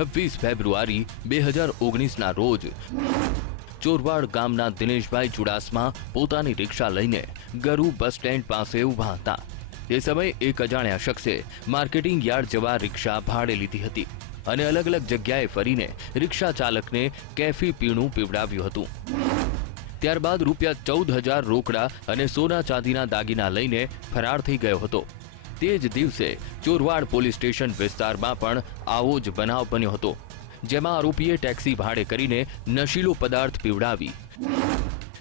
છવ્વીસ ફેબ્રુઆરી બે હજાર ઓગણીસના રોજ ચોરવાડ ગામના દિનેશભાઈ ચુડાસમા પોતાની રિક્ષા લઈને ગરુ બસ સ્ટેન્ડ પાસે ઊભા હતા. તે સમયે એક અજાણ્યા શખ્સે માર્કેટિંગ યાર્ડ જવા રિક્ષા ભાડે લીધી હતી અને અલગ અલગ જગ્યાએ ફરીને રિક્ષા ચાલકને કેફી પીણું પીવડાવ્યું હતું. ત્યારબાદ રૂપિયા ચૌદ હજાર રોકડા અને સોના ચાંદીના દાગીના લઈને ફરાર થઈ ગયો હતો. તે જ દિવસે ચોરવાડ પોલીસ સ્ટેશન વિસ્તારમાં પણ આવો જ બનાવ બન્યો હતો, જેમાં આરોપીએ ટેક્સી ભાડે કરીને નશીલો પદાર્થ પીવડાવી.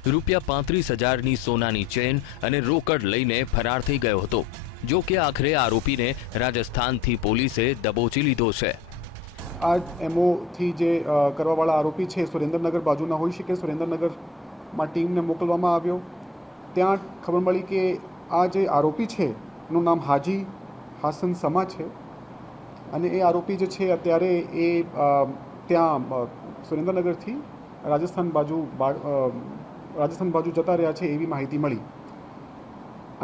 રૂપિયા પાંત્રીસ હજારની સોનાની ચેન અને રોકડ લઈને ફરાર થઈ ગયો હતો, જો કે આખરે આરોપીને રાજસ્થાનથી પોલીસે દબોચી લીધો છે. આ એમઓથી જે કરવાવાળા આરોપી છે, સુરેન્દ્રનગર બાજુના હોઈ શકે, સુરેન્દ્રનગરમાં ટીમને મોકલવામાં આવ્યો. ત્યાં ખબર મળી કે આ જે આરોપી છે એનું નામ હાજી હાસન સમા છે. અને એ આરોપી જે છે, અત્યારે એ ત્યાં સુરેન્દ્રનગરથી રાજસ્થાન બાજુ રાજસ્થાન બાજુ જતા રહ્યા છે એવી માહિતી મળી.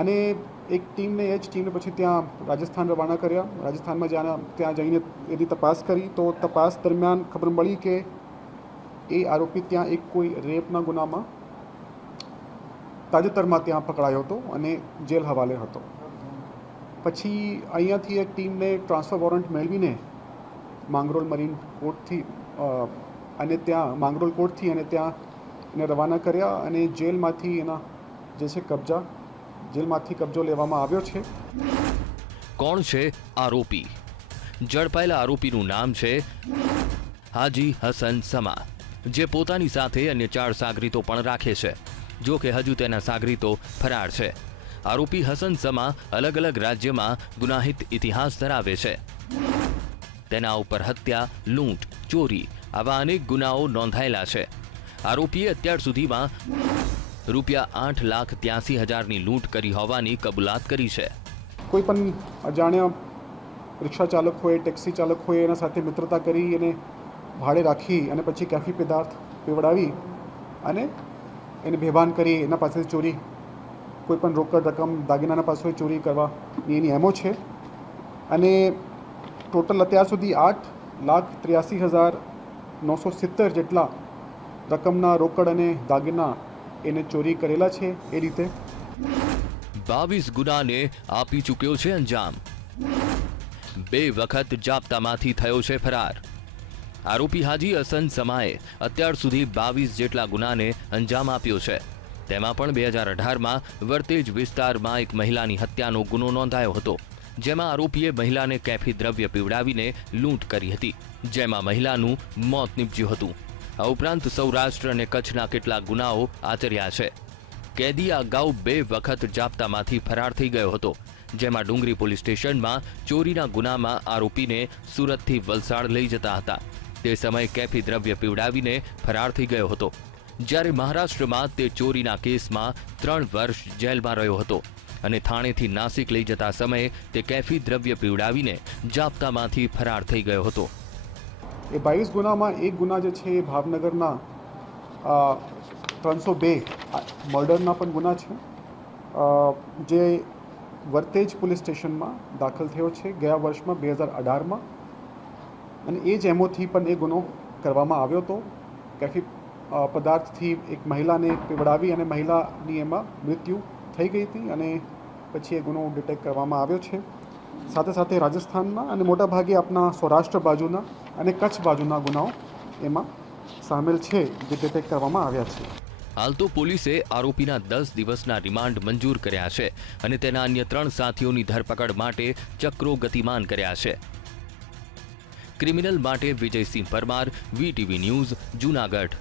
અને એક ટીમને, એ જ ટીમને પછી ત્યાં રાજસ્થાન રવાના કર્યા. રાજસ્થાનમાં જ્યાં, ત્યાં જઈને એની તપાસ કરી. તો તપાસ દરમિયાન ખબર મળી કે એ આરોપી ત્યાં એક કોઈ રેપના ગુનામાં તાજેતરમાં ત્યાં પકડાયો હતો અને જેલ હવાલે હતો. પછી અહીંયાથી એક ટીમને ટ્રાન્સફર વોરંટ મેળવીને માંગરોળ મરીન કોર્ટથી અને ત્યાં માંગરોળ કોર્ટથી અને ત્યાં એને રવાના કર્યા અને જેલમાંથી એના જે છે કબજા, જેલમાંથી કબજો લેવામાં આવ્યો છે. કોણ છે આરોપી? ઝડપાયેલા આરોપીનું નામ છે હાજી હસન સમા, જે પોતાની સાથે અન્ય ચાર સાગરીતો પણ રાખે છે જો કે હજુ તેના સાગરીતો ફરાર છે. આરોપી હસન સમા અલગ અલગ રાજ્યમાં ગુનાહિત ઇતિહાસ ધરાવે છે. તેના ઉપર હત્યા, લૂંટ, ચોરી આવા અનેક ગુનાઓ નોંધાયેલા છે. આરોપીએ અત્યાર સુધીમાં રૂપિયા આઠ લાખ ત્યાસી હજારની લૂંટ કરી હોવાની કબૂલાત કરી છે. કોઈ પણ અજાણ્યા રિક્ષા ચાલક હોય, ટેક્સી ચાલક હોય, એના સાથે મિત્રતા કરી અને ભાડે રાખી અને પછી કેફી પદાર્થ પીવડાવી અને એને બેભાન કરી એના પાસેથી ચોરી કોઈ પણ રોકડ રકમ દાગીનાના પાસે ચોરી કરવાની એની એમો છે. અને ટોટલ અત્યાર સુધી આઠ લાખ ત્ર્યાસી હજાર નવસો સિત્તેર જેટલા રકમના રોકડ અને દાગીના એને ચોરી કરેલા છે એ રીતે. બાવીસ ગુનાને આપી ચૂક્યો છે અંજામ. બે વખત જાપ્તામાંથી થયો છે ફરાર. આરોપી હાજી અસન સમાએ અત્યાર સુધી બાવીસ જેટલા ગુનાને અંજામ આપ્યો છે. તેમાં પણ બે હજાર અઢારમાં વર્તેજ વિસ્તારમાં એક મહિલાની હત્યાનો ગુનો નોંધાયો હતો, જેમાં આરોપીએ મહિલાને કેફી દ્રવ્ય પીવડાવીને લૂંટ કરી હતી, જેમાં મહિલાનું મોત નીપજ્યું હતું. આ ઉપરાંત સૌરાષ્ટ્ર અને કચ્છના કેટલાક ગુનાઓ આચર્યા છે. કેદી અગાઉ બે વખત જાપ્તામાંથી ફરાર થઈ ગયો હતો, જેમાં ડુંગરી પોલીસ સ્ટેશનમાં ચોરીના ગુનામાં આરોપીને સુરતથી વલસાડ લઈ જતા હતા. તે સમયે કેફી દ્રવ્ય પીવડાવીને ફરાર થઈ ગયો હતો. જ્યારે મહારાષ્ટ્રમાં તે ચોરીના કેસમાં ત્રણ વર્ષ જેલમાં રહ્યો હતો અને થાણેથી નાસિક લઈ જતા સમયે તે કેફી દ્રવ્ય પીવડાવીને જાપ્તામાંથી ફરાર થઈ ગયો હતો. એ બાવીસ ગુનામાં એક ગુના જે છે એ ભાવનગરના ત્રણસો બે મર્ડરના પણ ગુના છે. જે વર્તેજ પોલીસ સ્ટેશનમાં દાખલ થયો છે ગયા વર્ષમાં બે હજાર અઢારમાં. અને એ જ એમોથી પણ એ ગુનો કરવામાં આવ્યો હતો. કેફી પદાર્થથી એક મહિલાને પીવડાવી અને મહિલાની એમાં મૃત્યુ થઈ ગઈ હતી અને પછી એ ગુનો ડિટેક્ટ કરવામાં આવ્યો છે. સાથે સાથે રાજસ્થાનના અને મોટાભાગે આપણા સૌરાષ્ટ્ર બાજુના અને કચ્છ બાજુના ગુનાઓ એમાં સામેલ છે, જે ડિટેક્ટ કરવામાં આવ્યા છે. હાલ તો પોલીસે આરોપીના દસ દિવસના રિમાન્ડ મંજૂર કર્યા છે અને તેના અન્ય ત્રણ સાથીઓની ધરપકડ માટે ચક્રો ગતિમાન કર્યા છે. ક્રિમિનલ માટે વિજયસિંહ પરમાર વીટીવી ન્યૂઝ, જૂનાગઢ.